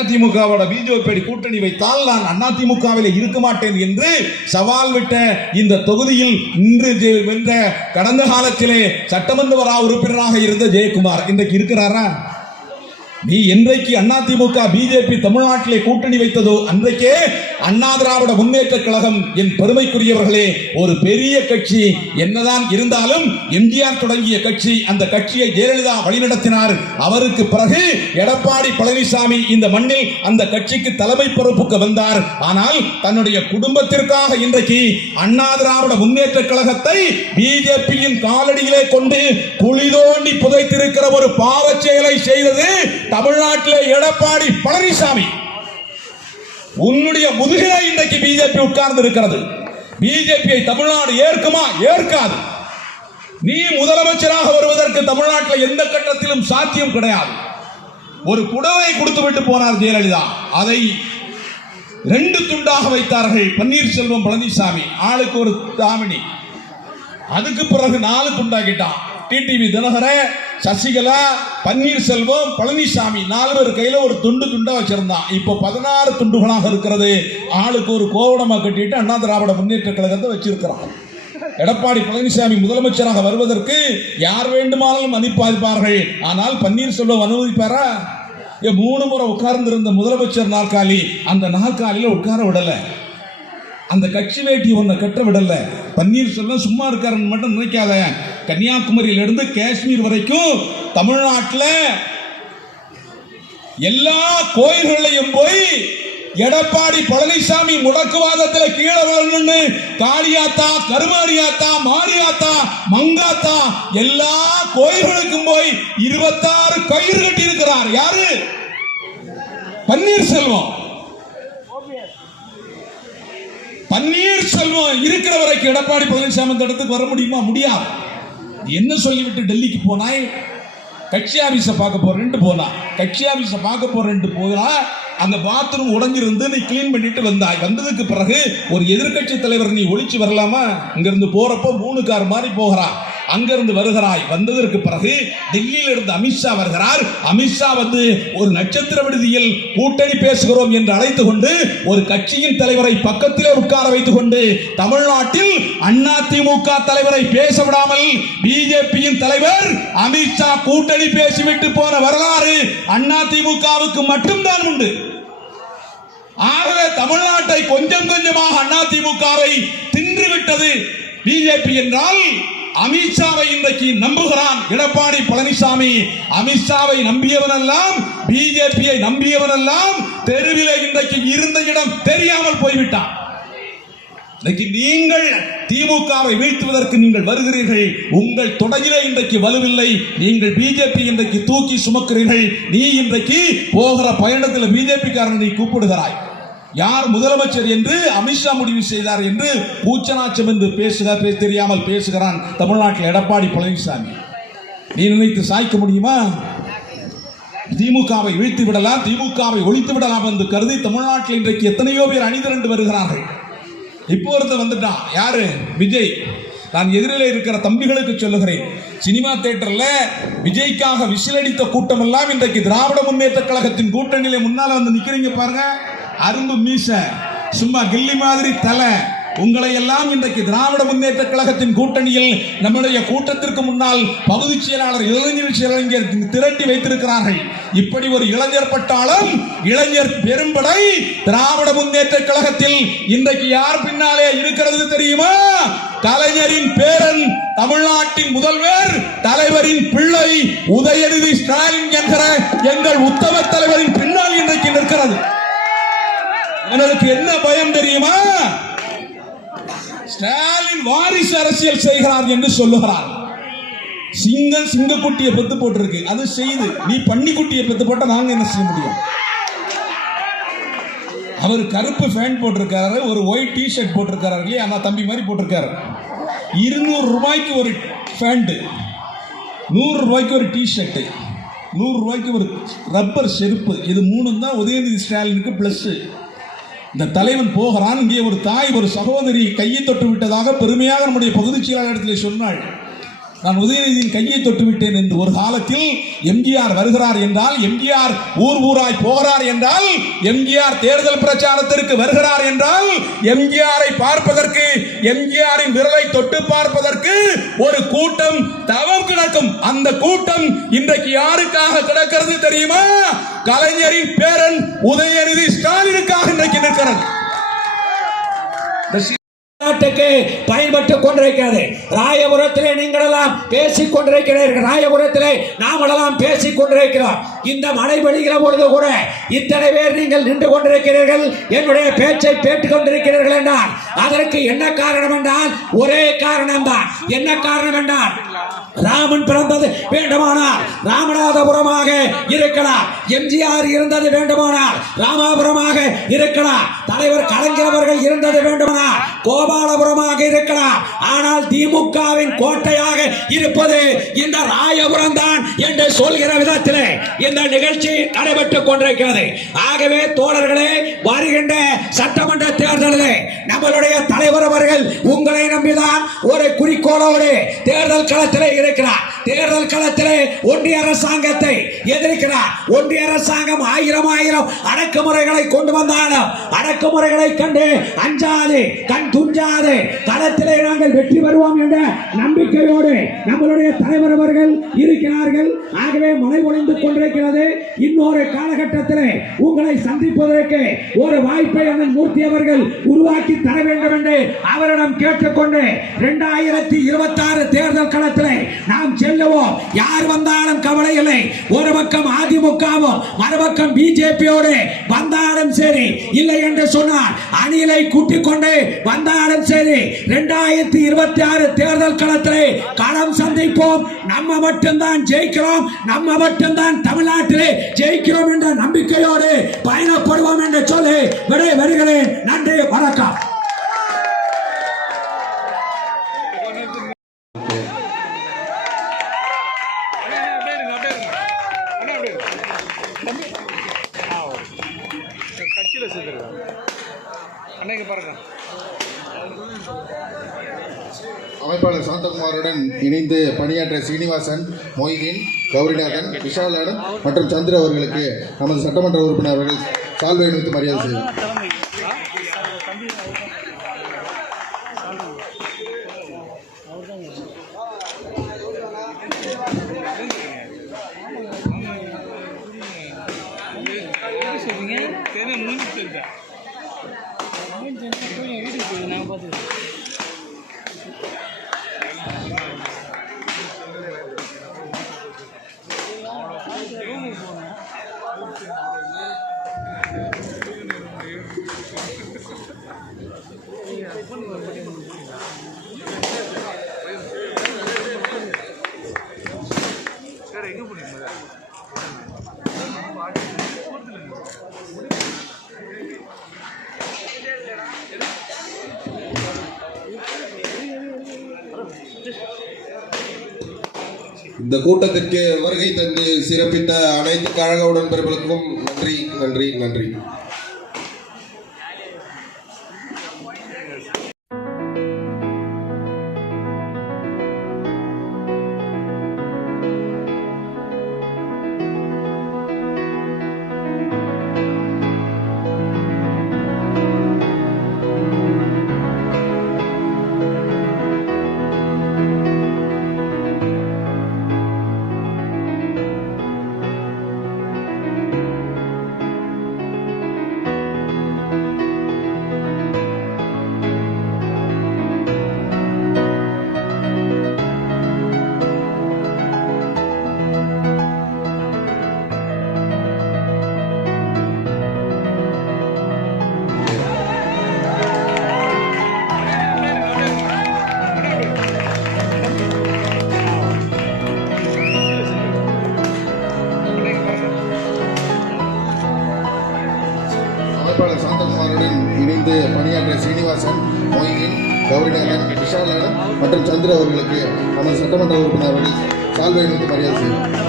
அதிமுகவோட பிஜேபி கூட்டணி வைத்தால் நான் அதிமுகவில் இருக்க மாட்டேன் என்று சவால் விட்ட இந்த தொகுதியில் இன்று வென்ற கடந்த காலத்திலே சட்டமன்ற உறுப்பினராக இருந்த ஜெயக்குமார் இன்றைக்கு இருக்கிறாரா? நீ என்றைக்கு அதிமுக பிஜேபி தமிழ்நாட்டிலே கூட்டணி வைத்ததோ அன்றைக்கே அண்ணா திராவிட முன்னேற்ற கழகம் என் பெருமைக்குரியவர்களே ஒரு பெரிய கட்சி என்னதான் இருந்தாலும் எம்ஜிஆர் தொடங்கிய கட்சி. அந்த கட்சியை ஜெயலலிதா வழிநடத்தினார். அவருக்கு பிறகு எடப்பாடி பழனிசாமி இந்த மண்ணில் அந்த கட்சிக்கு தலைமை பொறுப்புக்கு வந்தார். ஆனால் தன்னுடைய குடும்பத்திற்காக இன்றைக்கு அண்ணா திராவிட முன்னேற்ற கழகத்தை பிஜேபியின் காலடியிலே கொண்டு குழி தோண்டி புதைத்திருக்கிற ஒரு பாவச் செயலை செய்தது தமிழ்நாட்டிலே எடப்பாடி பழனிசாமி. உன்னுடைய முதுகிலே இன்றைக்கு பிஜேபி உட்கார்ந்து இருக்கிறது. பிஜேபியை தமிழ்நாடு ஏற்குமா? ஏற்காது. நீ முதலமைச்சராக வருவதற்கு தமிழ்நாட்டில் எந்த கட்டத்திலும் சாத்தியம் கிடையாது. ஒரு புடவை கொடுத்து விட்டு போனார் ஜெயலலிதா. அதை 2 துண்டாக வைத்தார்கள் பன்னீர்செல்வம் பழனிசாமி. ஆளுக்கு ஒரு தாமினி. அதுக்கு பிறகு 4 துண்டாக்கிட்டான். டிடிவி தினகரன், சசிகலா, பன்னீர்செல்வம், பழனிசாமி 4 பேர் கையில ஒரு துண்டா வச்சிருந்தான். இப்போ 16 துண்டுகளாக இருக்கிறது. ஆளுக்கு ஒரு கோவணமா கட்டிட்டு அண்ணா திராவிட முன்னேற்ற கழகத்தை வச்சிருக்கிறான். எடப்பாடி பழனிசாமி முதலமைச்சராக வருவதற்கு யார் வேண்டுமானாலும் அனுப்பார்கள். ஆனால் பன்னீர்செல்வம் அனுமதிப்பாரா? 3 முறை உட்கார்ந்து இருந்த முதலமைச்சர் நாற்காலி அந்த நாற்காலியில உட்கார விடல. அந்த கட்சி வேட்டி ஒன்றை கட்ட விடல. பன்னீர்செல்வம் சும்மா இருக்காருன்னு மட்டும் நினைக்காத. கன்னியாகுமரியில இருந்து காஷ்மீர் வரைக்கும் தமிழ்நாட்டில் எல்லா கோயில்களையும் போய் எடப்பாடி பழனிசாமி முடக்குவாதத்தில் கீழே விழணும்னு காளியாத்தா, கருமாரியாத்தா, மாரியாத்தா, மங்காத்தா எல்லா கோயில்களுக்கும் போய் 26 கயிறு கட்டி இருக்கிறார். யாரு? பன்னீர்செல்வம். பன்னீர்செல்வம் இருக்கிற வரைக்கும் எடப்பாடி பழனிசாமி இந்த இடத்துக்கு வர முடியுமா? முடியாது. என்ன சொல்லிவிட்டு டெல்லிக்கு போனாய்? கட்சி ஆபீஸை பார்க்க போறேன்ட்டு போனா. கட்சி ஆபீஸை பார்க்க போறேன்ட்டு போனா அந்த பாத்ரூம் உடைஞ்சிருந்து நீ கிளீன் பண்ணிட்டு வந்தாய். வந்ததுக்கு பிறகு ஒரு எதிர்கட்சி தலைவர் நீ ஒளிச்சு வரலாமா? இங்கிருந்து போறப்ப 3 கார் மாதிரி போகிறா. அங்கிருந்து வருகிறாய். வந்ததற்கு பிறகு டெல்லியில் இருந்து அமித்ஷா வருகிறார். அமித்ஷா வந்து ஒரு நட்சத்திர விடுதியில் கூட்டணி பேசுகிறோம் என்று அழைத்து கொண்டு ஒரு கட்சியின் தலைவரை பக்கத்திலே உட்கார வைத்துக் கொண்டு தமிழ்நாட்டில் அதிமுக தலைவரை பேச விடாமல் பிஜேபியின் தலைவர் அமித்ஷா கூட்டணி பேசிவிட்டு போன வரலாறு அதிமுகவுக்கு மட்டும்தான் உண்டு. ஆகவே தமிழ்நாட்டை கொஞ்சம் கொஞ்சமாக அதிமுகவை தின்றுவிட்டது பிஜேபி என்றால் அமித்ஷாவை இன்றைக்கு நம்புகிறான் எடப்பாடி பழனிசாமி. அமித்ஷாவை நம்பியவனெல்லாம், பிஜேபியை நம்பியவனெல்லாம் தெருவிலே இன்றைக்கு இருந்த இடம் தெரியாமல் போய்விட்டான். நீங்கள் திமுகவை வீழ்த்துவதற்கு நீங்கள் வருகிறீர்கள். உங்கள் தொடையிலே இன்றைக்கு வலுவில்லை. நீங்கள் பிஜேபி இன்றைக்கு தூக்கி சுமக்கிறீர்கள். நீ இன்றைக்கு போகிற பயணத்தில் பிஜேபி காரனை கூப்பிடுகிறாய். யார் முதலமைச்சர் என்று அமித்ஷா முடிவு செய்தார் என்று பூச்சநாச்சம் என்று தெரியாமல் பேசுகிறான் தமிழ்நாட்டில் எடப்பாடி பழனிசாமி. நீ நினைத்து சாய்க்க முடியுமா? திமுகவை வீழ்த்தி விடலாம், திமுகவை ஒழித்து விடலாம் என்று கருதி தமிழ்நாட்டில் இன்றைக்கு எத்தனையோ பேர் அணிதிரண்டு வருகிறார்கள். இப்போ ஒருத்தர் வந்துட்டான். யாரு? விஜய். நான் எதிரில் இருக்கிற தம்பிகளுக்கு சொல்லுகிறேன், சினிமா தியேட்டர்ல விஜய்க்காக விசிலடித்த கூட்டம் எல்லாம் இன்றைக்கு திராவிட முன்னேற்ற கழகத்தின் கூட்டணியில முன்னால வந்து நிக்கிறீங்க பாருங்க. அரும்பு மீச, சும்மா கில்லி மாதிரி தலை, உங்களை எல்லாம் இன்றைக்கு திராவிட முன்னேற்ற கழகத்தின் கூட்டணியில் நம்முடைய கூட்டத்திற்கு முன்னால் பகுதி செயலாளர் இளைஞர் திரட்டி வைத்திருக்கிறார்கள். இப்படி ஒரு இளைஞர் பட்டாளம், இளைஞர் பெரும்படை திராவிட முன்னேற்ற கழகத்தில் இன்றைக்கு யார் பின்னாலே இருக்கிறது தெரியுமா? கலைஞரின் பேரன், தமிழ்நாட்டின் முதல்வர், தலைவரின் பிள்ளை உதயநிதி ஸ்டாலின் என்கிற எங்கள் உத்தம தலைவரின் பின்னால் இன்றைக்கு நிற்கிறது. எனக்கு என்ன பயம் தெரியுமா? ஸ்டாலின் வாரிசு அரசியல் செய்கிறார் என்று சொல்லுகிறார். சிங்கக்குட்டியை பெத்து போட்டிருக்கு, அது செய்து நீ பன்னிக்குட்டியை பெத்து போட்ட நாங்க என்ன செய்ய முடியும்? அவர் கருப்பு ஃபேன் போட்டிருக்காரு, ஒரு ஒயிட் டி-ஷர்ட் போட்டிருக்காரு இல்லையா? அந்த தம்பி மாதிரி போட்டிருக்காரு. 200 ரூபாய்க்கு ஒரு ஃபேண்ட், 100 ரூபாய்க்கு ஒரு டி-ஷர்ட், 100 ரூபாய்க்கு ஒரு ரப்பர் செருப்பு. இது 3 தான் உதயநிதி ஸ்டாலினுக்கு பிளஸ். இந்த தலைவன் போகிறான். இங்கே ஒரு தாய், ஒரு சகோதரி கையை தொட்டு விட்டதாக பெருமையாக நம்முடைய பகுதி செயலாளரிடத்தில் சொன்னாள். நான் உதயநிதியின் கையை தொட்டு விட்டேன் என்று ஒரு காலத்தில் எம்ஜிஆர் வருகிறார் என்றால், எம்ஜிஆர் ஊர் ஊராய் போகிறார் என்றால், எம்ஜிஆர் தேர்தல் பிரச்சாரத்திற்கு வருகிறார் என்றால், எம்ஜிஆரை பார்ப்பதற்கு, எம்ஜிஆரின் விரலை தொட்டு பார்ப்பதற்கு ஒரு கூட்டம் தவம் கிடக்கும். அந்த கூட்டம் இன்றைக்கு யாருக்காக கிடக்கிறது தெரியுமா? கலைஞரின் பேரன் உதயநிதி ஸ்டாலினுக்காக இன்றைக்கு நிற்கிறது. நாட்டுக்கு பயன்பட்டுக் கொண்டிருக்கிறது. ராயபுரத்திலே நீங்களெல்லாம் பேசிக் கொண்டிருக்கிறீர்கள், ராயபுரத்திலே நாமெல்லாம் பேசிக் கொண்டிருக்கிறோம். இந்த மழை பெய்கிற பொழுது கூட இத்தனை பேர் நீங்கள் நின்று கொண்டிருக்கிறீர்கள், என்னுடைய பேச்சை கேட்டுக் கொண்டிருக்கிறீர்கள் என்றால் அதற்கு என்ன காரணம் என்றால் ஒரே காரணம் தான். என்ன காரணம் என்றால், ராமன் பிறந்தது வேண்டுமானால் ராமநாதபுரமாக இருக்கலாம், எம்ஜிஆர் இருந்தது வேண்டுமானால் ராமாபுரமாக இருக்கலாம், தலைவர் கலைஞர் அவர்கள் இருந்தது வேண்டுமானால் கோபாலபுரமாக இருக்கலாம். ஆனால் திமுகவின் கோட்டையாக இருப்பது இந்த ராயபுரம் தான் என்று சொல்கிற விதத்திலே இந்த நிகழ்ச்சி நடைபெற்றுக் கொண்டிருக்கிறது. ஆகவே தோழர்களே, வருகின்ற சட்டமன்ற தேர்தலிலே நம்மளுடைய தலைவர் அவர்கள் உங்களை நம்பிதான் ஒரு குறிக்கோளோடு தேர்தல் களத்திலே இருக்கிறார். தேர்தல் களத்திலே ஒன்றிய அரசாங்கத்தை எதிர்க்கிறார். ஒன்றிய அரசாங்கம் ஆயிரம் அடக்குமுறைகளை கொண்டு வந்தாலும் அடக்குமுறைகளை கண்டு அஞ்சாது, கண் துஞ்சாது, களத்திலே நாங்கள் வெற்றி பெறுவோம் என்ற நம்பிக்கையோடு நம்மளுடைய தலைவர் அவர்கள் இருக்கிறார்கள். ஆகவே மழை பொழிந்து கொண்டிருக்கிறது. இன்னொரு காலகட்டத்திலே உங்களை சந்திப்பதற்கு ஒரு வாய்ப்பை அண்ணன் மூர்த்தி அவர்கள் உருவாக்கி தர வேண்டும் என்று அவரிடம் கேட்டுக்கொண்டு 2026 தேர்தல் களத்திலே நாம் செல்லுவோம். யார் வந்தாலும் கவலை இல்லை. ஒரு பக்கம் அதிமுகவும் மறுபக்கம் பிஜேபியோடு வந்தாலும் சரி, இல்லை என்று சொன்னால் அணிலை கூட்டிக் கொண்டு வந்தாலும் சரி, 2026 தேர்தல் களத்திலே களம் சந்திப்போம். நம்ம மட்டும்தான் ஜெயிக்கிறோம், நம்ம மட்டும்தான் தமிழ்நாட்டிலே ஜெயிக்கிறோம் என்ற நம்பிக்கையோடு பயணப்படுவோம் என்று சொல்லி விடை வருகிறேன். நன்றி, வணக்கம். அமைப்பாளர் சாந்தகுமாருடன் இணைந்து பணியாற்ற சீனிவாசன், மொய்தீன், கௌரிநாதன், விஷாலன் மற்றும் சந்திர அவர்களுக்கு நமது சட்டமன்ற உறுப்பினர் அவர்கள் சால்வை அணிவித்து மரியாதை செய்தார். இந்த கூட்டத்திற்கு வருகை தந்து சிறப்பித்த அனைத்து கழக உடன்பிறப்புகளுக்கும் நன்றி நன்றி நன்றி. அமைப்பாளர் சாந்தகுமாருடன் இணைந்து பணியாற்ற சீனிவாசன், மொய்தீன், கௌரிநாதன், விஷாலன் மற்றும் சந்திர அவர்களுக்கு நமது சட்டமன்ற உறுப்பினர் அவர்கள் சால்வை அணிவித்து மரியாதை செய்தார்.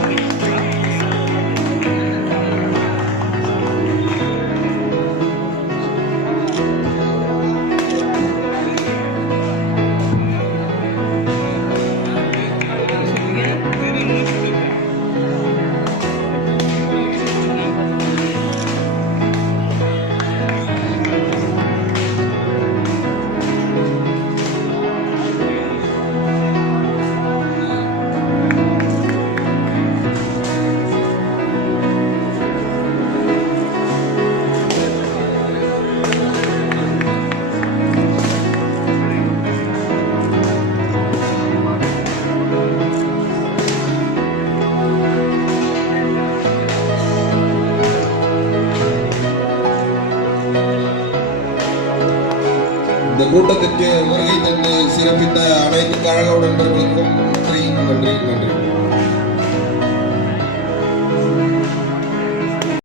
கூட்டத்திற்கு வருகை தந்து சிறப்பித்த அனைத்து கழக உடன்பர்களுக்கும் நன்றி நன்றி நன்றி.